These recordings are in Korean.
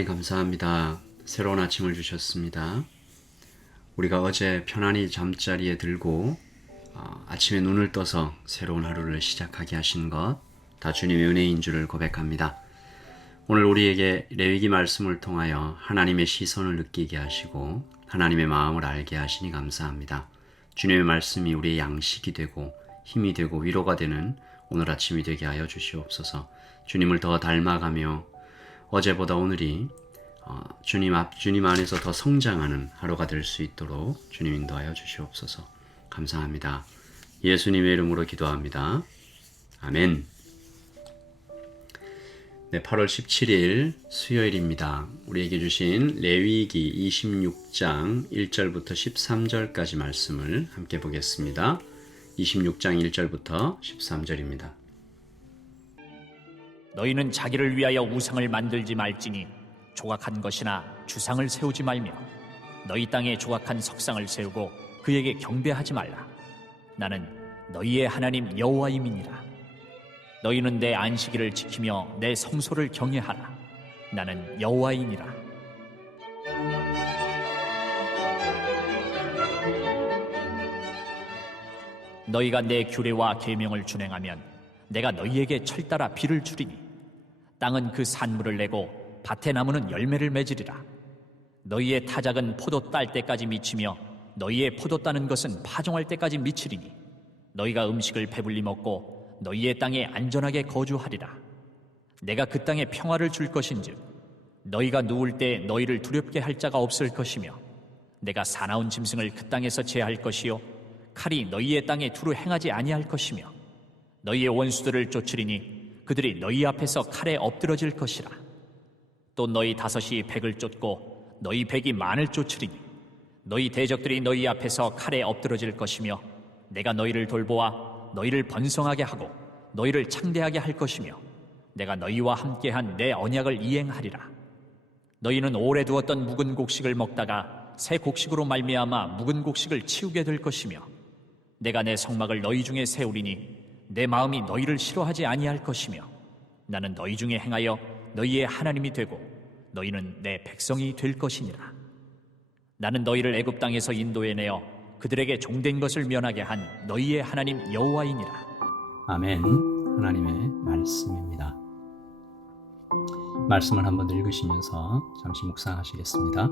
하나님 감사합니다. 새로운 아침을 주셨습니다. 우리가 어제 편안히 잠자리에 들고 아침에 눈을 떠서 새로운 하루를 시작하게 하신 것 다 주님의 은혜인 줄을 고백합니다. 오늘 우리에게 레위기 말씀을 통하여 하나님의 시선을 느끼게 하시고 하나님의 마음을 알게 하시니 감사합니다. 주님의 말씀이 우리의 양식이 되고 힘이 되고 위로가 되는 오늘 아침이 되게 하여 주시옵소서. 주님을 더 닮아가며 어제보다 오늘이 주님 안에서 더 성장하는 하루가 될 수 있도록 주님 인도하여 주시옵소서. 감사합니다. 예수님의 이름으로 기도합니다. 아멘. 네, 8월 17일 수요일입니다. 우리에게 주신 레위기 26장 1절부터 13절까지 말씀을 함께 보겠습니다. 26장 1절부터 13절입니다. 너희는 자기를 위하여 우상을 만들지 말지니 조각한 것이나 주상을 세우지 말며 너희 땅에 조각한 석상을 세우고 그에게 경배하지 말라. 나는 너희의 하나님 여호와임이니라. 너희는 내 안식일을 지키며 내 성소를 경외하라. 나는 여호와이니라. 너희가 내 규례와 계명을 준행하면 내가 너희에게 철따라 비를 주리니 땅은 그 산물을 내고 밭의 나무는 열매를 맺으리라. 너희의 타작은 포도 딸 때까지 미치며 너희의 포도 따는 것은 파종할 때까지 미치리니 너희가 음식을 배불리 먹고 너희의 땅에 안전하게 거주하리라. 내가 그 땅에 평화를 줄 것인즉 너희가 누울 때 너희를 두렵게 할 자가 없을 것이며 내가 사나운 짐승을 그 땅에서 제할 것이요 칼이 너희의 땅에 두루 행하지 아니할 것이며 너희의 원수들을 쫓으리니 그들이 너희 앞에서 칼에 엎드러질 것이라. 또 너희 다섯이 백을 쫓고 너희 백이 만을 쫓으리니 너희 대적들이 너희 앞에서 칼에 엎드러질 것이며 내가 너희를 돌보아 너희를 번성하게 하고 너희를 창대하게 할 것이며 내가 너희와 함께한 내 언약을 이행하리라. 너희는 오래 두었던 묵은 곡식을 먹다가 새 곡식으로 말미암아 묵은 곡식을 치우게 될 것이며 내가 내 성막을 너희 중에 세우리니 내 마음이 너희를 싫어하지 아니할 것이며 나는 너희 중에 행하여 너희의 하나님이 되고 너희는 내 백성이 될 것이니라. 나는 너희를 애굽 땅에서 인도해내어 그들에게 종된 것을 면하게 한 너희의 하나님 여호와이니라. 아멘. 하나님의 말씀입니다. 말씀을 한번 읽으시면서 잠시 묵상하시겠습니다.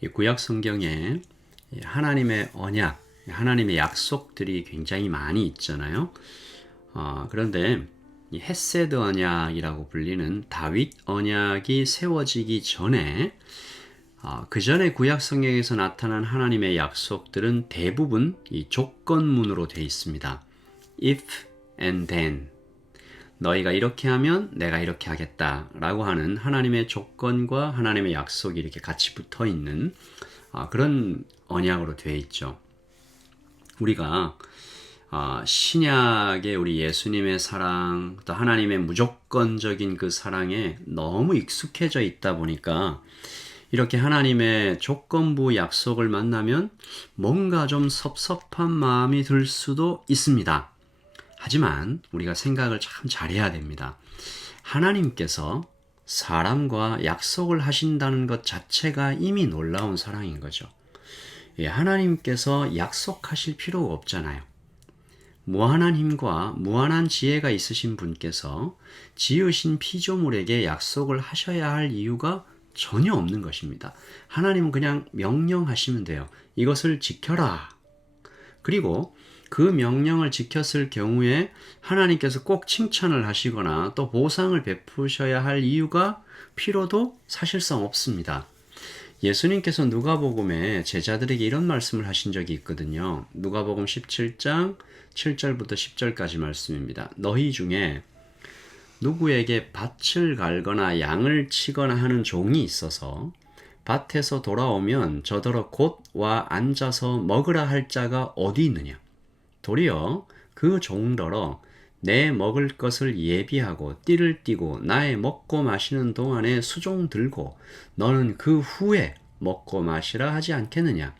이 구약 성경에 하나님의 언약, 하나님의 약속들이 굉장히 많이 있잖아요. 그런데 이 헤세드 언약이라고 불리는 다윗 언약이 세워지기 전에 그 전에 구약 성경에서 나타난 하나님의 약속들은 대부분 이 조건문으로 되어 있습니다. If and then. 너희가 이렇게 하면 내가 이렇게 하겠다 라고 하는 하나님의 조건과 하나님의 약속이 이렇게 같이 붙어 있는 그런 언약으로 되어 있죠. 우리가 신약의 우리 예수님의 사랑, 또 하나님의 무조건적인 그 사랑에 너무 익숙해져 있다 보니까 이렇게 하나님의 조건부 약속을 만나면 뭔가 좀 섭섭한 마음이 들 수도 있습니다. 하지만 우리가 생각을 참 잘해야 됩니다. 하나님께서 사람과 약속을 하신다는 것 자체가 이미 놀라운 사랑인 거죠. 하나님께서 약속하실 필요가 없잖아요. 무한한 힘과 무한한 지혜가 있으신 분께서 지으신 피조물에게 약속을 하셔야 할 이유가 전혀 없는 것입니다. 하나님은 그냥 명령하시면 돼요. 이것을 지켜라. 그리고 그 명령을 지켰을 경우에 하나님께서 꼭 칭찬을 하시거나 또 보상을 베푸셔야 할 이유가 필요도 사실상 없습니다. 예수님께서 누가복음에 제자들에게 이런 말씀을 하신 적이 있거든요. 누가복음 17장 7절부터 10절까지 말씀입니다. 너희 중에 누구에게 밭을 갈거나 양을 치거나 하는 종이 있어서 밭에서 돌아오면 저더러 곧 와 앉아서 먹으라 할 자가 어디 있느냐? 도리어 그 종더러 내 먹을 것을 예비하고 띠를 띠고 나의 먹고 마시는 동안에 수종 들고 너는 그 후에 먹고 마시라 하지 않겠느냐?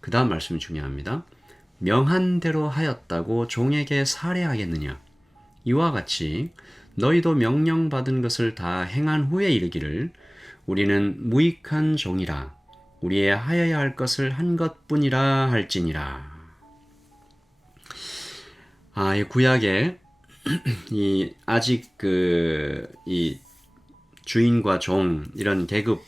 그 다음 말씀이 중요합니다. 명한 대로 하였다고 종에게 살해하겠느냐? 이와 같이 너희도 명령받은 것을 다 행한 후에 이르기를 우리는 무익한 종이라 우리의 하여야 할 것을 한 것뿐이라 할지니라. 이 구약에 아직 이 주인과 종 이런 계급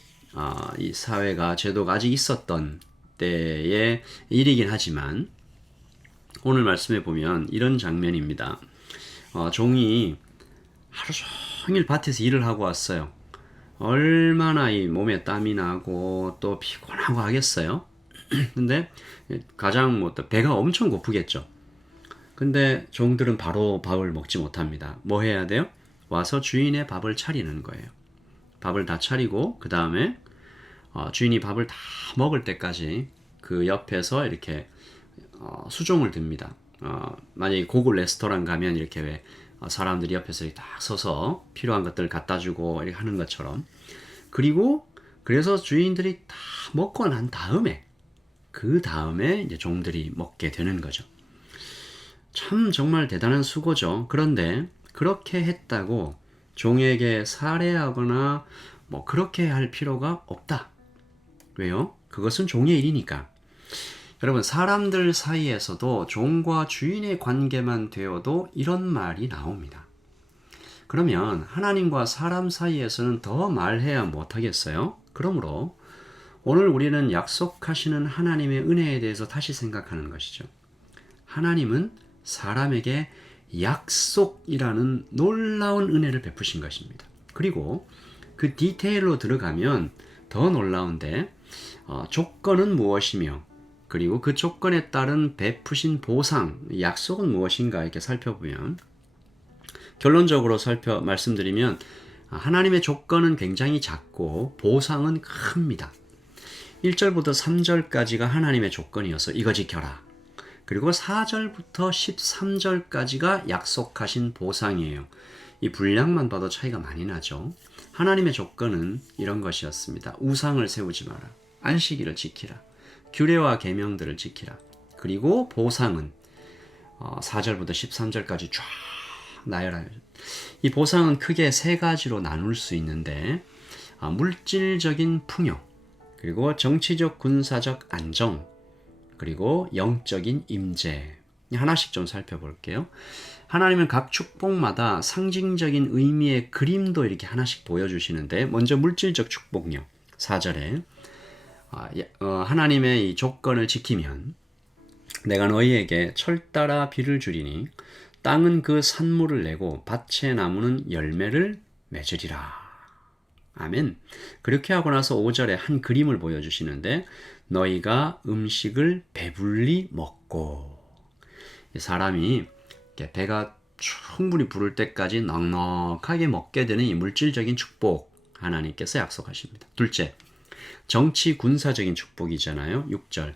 이 사회가 제도가 아직 있었던 때의 일이긴 하지만 오늘 말씀에 보면 이런 장면입니다. 종이 하루 종일 밭에서 일을 하고 왔어요. 얼마나 이 몸에 땀이 나고 또 피곤하고 하겠어요. 근데 가장 배가 엄청 고프겠죠. 근데 종들은 바로 밥을 먹지 못합니다. 뭐 해야 돼요? 와서 주인의 밥을 차리는 거예요. 밥을 다 차리고 그 다음에 주인이 밥을 다 먹을 때까지 그 옆에서 이렇게 수종을 듭니다. 만약에 고급 레스토랑 가면 이렇게 왜 사람들이 옆에서 딱 서서 필요한 것들 갖다 주고 이렇게 하는 것처럼. 그리고 그래서 주인들이 다 먹고 난 다음에 그 다음에 이제 종들이 먹게 되는 거죠. 참 정말 대단한 수고죠. 그런데 그렇게 했다고 종에게 살해하거나 뭐 그렇게 할 필요가 없다. 왜요? 그것은 종의 일이니까. 여러분, 사람들 사이에서도 종과 주인의 관계만 되어도 이런 말이 나옵니다. 그러면 하나님과 사람 사이에서는 더 말해야 못하겠어요? 그러므로 오늘 우리는 약속하시는 하나님의 은혜에 대해서 다시 생각하는 것이죠. 하나님은 사람에게 약속이라는 놀라운 은혜를 베푸신 것입니다. 그리고 그 디테일로 들어가면 더 놀라운데 조건은 무엇이며 그리고 그 조건에 따른 베푸신 보상, 약속은 무엇인가 이렇게 살펴보면 결론적으로 말씀드리면 하나님의 조건은 굉장히 작고 보상은 큽니다. 1절부터 3절까지가 하나님의 조건이어서 이거 지켜라. 그리고 4절부터 13절까지가 약속하신 보상이에요. 이 분량만 봐도 차이가 많이 나죠. 하나님의 조건은 이런 것이었습니다. 우상을 세우지 마라. 안식일을 지키라. 규례와 계명들을 지키라. 그리고 보상은 4절부터 13절까지 쫙 나열하여. 이 보상은 크게 세 가지로 나눌 수 있는데 물질적인 풍요, 그리고 정치적 군사적 안정, 그리고 영적인 임재. 하나씩 좀 살펴볼게요. 하나님은 각 축복마다 상징적인 의미의 그림도 이렇게 하나씩 보여주시는데 먼저 물질적 축복요. 4절에 하나님의 이 조건을 지키면 내가 너희에게 철 따라 비를 주리니 땅은 그 산물을 내고 밭의 나무는 열매를 맺으리라. 아멘. 그렇게 하고 나서 5절에 한 그림을 보여주시는데 너희가 음식을 배불리 먹고. 사람이 배가 충분히 부를 때까지 넉넉하게 먹게 되는 이 물질적인 축복 하나님께서 약속하십니다. 둘째, 정치 군사적인 축복이잖아요. 6절.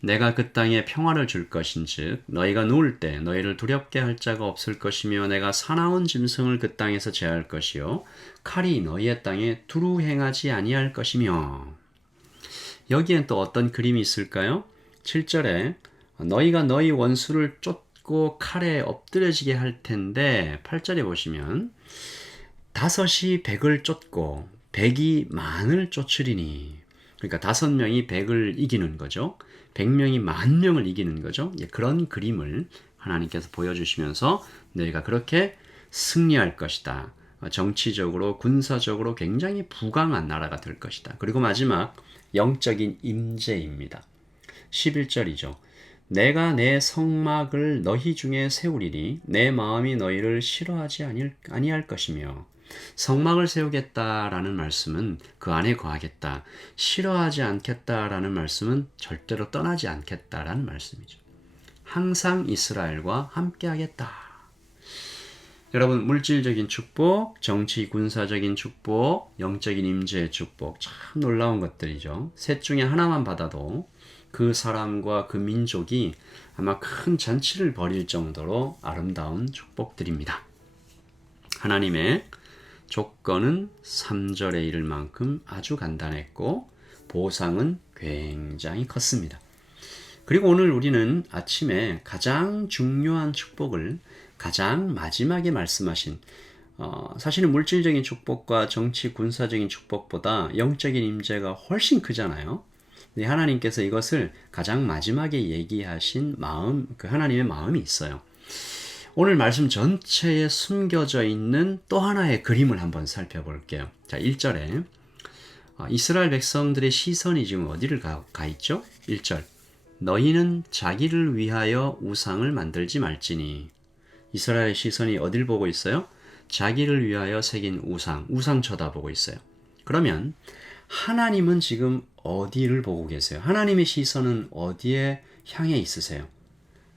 내가 그 땅에 평화를 줄 것인즉 너희가 누울 때 너희를 두렵게 할 자가 없을 것이며 내가 사나운 짐승을 그 땅에서 제할 것이요 칼이 너희의 땅에 두루 행하지 아니할 것이며. 여기엔 또 어떤 그림이 있을까요? 7절에 너희가 너희 원수를 쫓고 칼에 엎드려지게 할 텐데 8절에 보시면 5이 100을 쫓고 100이 만을 쫓으리니. 그러니까 5명이 100을 이기는 거죠. 100명이 10,000명을 이기는 거죠. 그런 그림을 하나님께서 보여주시면서 너희가 그렇게 승리할 것이다. 정치적으로 군사적으로 굉장히 부강한 나라가 될 것이다. 그리고 마지막 영적인 임재입니다. 11절이죠. 내가 내 성막을 너희 중에 세우리니 내 마음이 너희를 싫어하지 아니할 것이며. 성막을 세우겠다라는 말씀은 그 안에 거하겠다. 싫어하지 않겠다라는 말씀은 절대로 떠나지 않겠다라는 말씀이죠. 항상 이스라엘과 함께하겠다. 여러분, 물질적인 축복, 정치 군사적인 축복, 영적인 임재의 축복, 참 놀라운 것들이죠. 셋 중에 하나만 받아도 그 사람과 그 민족이 아마 큰 잔치를 벌일 정도로 아름다운 축복들입니다. 하나님의 조건은 3절에 이를 만큼 아주 간단했고 보상은 굉장히 컸습니다. 그리고 오늘 우리는 아침에 가장 중요한 축복을 가장 마지막에 말씀하신 사실은 물질적인 축복과 정치 군사적인 축복보다 영적인 임재가 훨씬 크잖아요. 근데 하나님께서 이것을 가장 마지막에 얘기하신 마음, 그 하나님의 마음이 있어요. 오늘 말씀 전체에 숨겨져 있는 또 하나의 그림을 한번 살펴볼게요. 자, 1절에 이스라엘 백성들의 시선이 지금 어디를 가 있죠? 1절. 너희는 자기를 위하여 우상을 만들지 말지니. 이스라엘의 시선이 어딜 보고 있어요? 자기를 위하여 새긴 우상 쳐다보고 있어요. 그러면 하나님은 지금 어디를 보고 계세요? 하나님의 시선은 어디에 향해 있으세요?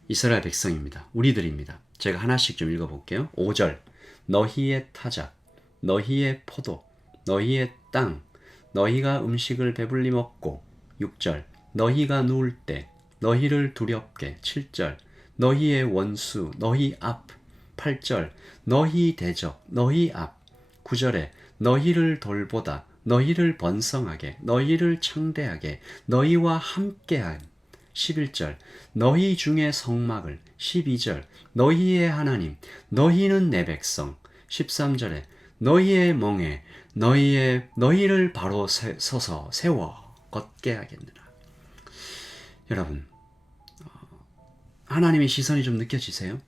이스라엘 백성입니다. 우리들입니다. 제가 하나씩 좀 읽어볼게요. 5절. 너희의 타작, 너희의 포도, 너희의 땅, 너희가 음식을 배불리 먹고. 6절. 너희가 누울 때 너희를 두렵게. 7절. 너희의 원수, 너희 앞. 8절. 너희 대적, 너희 앞. 9절에 너희를 돌보다, 너희를 번성하게, 너희를 창대하게, 너희와 함께한. 11절. 너희 중에 성막을. 12절. 너희의 하나님, 너희는 내 백성. 13절에 너희의 멍에, 너희를 바로 서서 세워 걷게 하겠느라. 여러분, 하나님의 시선이 좀 느껴지세요?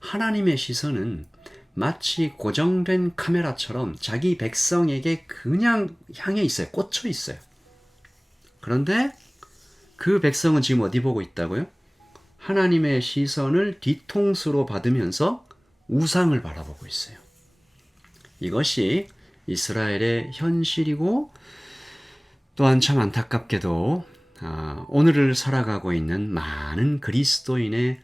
하나님의 시선은 마치 고정된 카메라처럼 자기 백성에게 그냥 향해 있어요. 꽂혀 있어요. 그런데 그 백성은 지금 어디 보고 있다고요? 하나님의 시선을 뒤통수로 받으면서 우상을 바라보고 있어요. 이것이 이스라엘의 현실이고 또한 참 안타깝게도 오늘을 살아가고 있는 많은 그리스도인의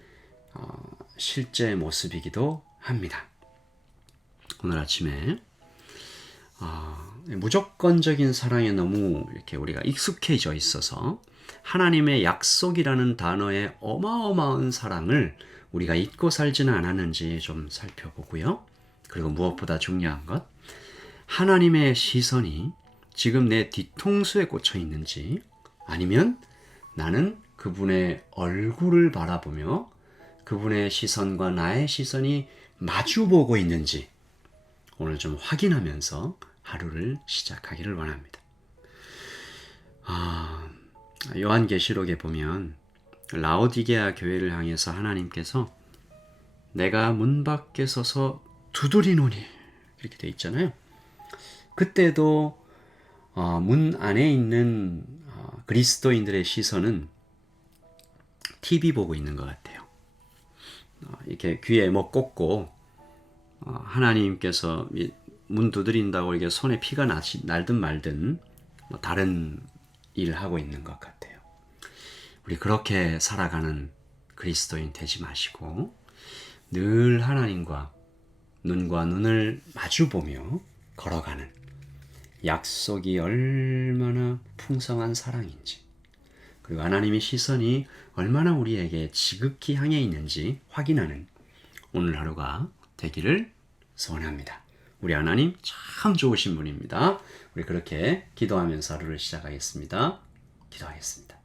실제 모습이기도 합니다. 오늘 아침에 무조건적인 사랑에 너무 이렇게 우리가 익숙해져 있어서 하나님의 약속이라는 단어의 어마어마한 사랑을 우리가 잊고 살지는 않았는지 좀 살펴보고요. 그리고 무엇보다 중요한 것, 하나님의 시선이 지금 내 뒤통수에 꽂혀 있는지 아니면 나는 그분의 얼굴을 바라보며 그분의 시선과 나의 시선이 마주보고 있는지 오늘 좀 확인하면서 하루를 시작하기를 원합니다. 요한계시록에 보면 라오디게아 교회를 향해서 하나님께서 내가 문 밖에 서서 두드리노니 이렇게 돼 있잖아요. 그때도 문 안에 있는 그리스도인들의 시선은 TV 보고 있는 것 같아요. 이렇게 귀에 뭐 꽂고 하나님께서 문 두드린다고 이게 손에 피가 날든 말든 다른 일을 하고 있는 것 같아요. 우리 그렇게 살아가는 그리스도인 되지 마시고 늘 하나님과 눈과 눈을 마주보며 걸어가는 약속이 얼마나 풍성한 사랑인지 그리고 하나님의 시선이 얼마나 우리에게 지극히 향해 있는지 확인하는 오늘 하루가 되기를 소원합니다. 우리 하나님 참 좋으신 분입니다. 우리 그렇게 기도하면서 하루를 시작하겠습니다. 기도하겠습니다.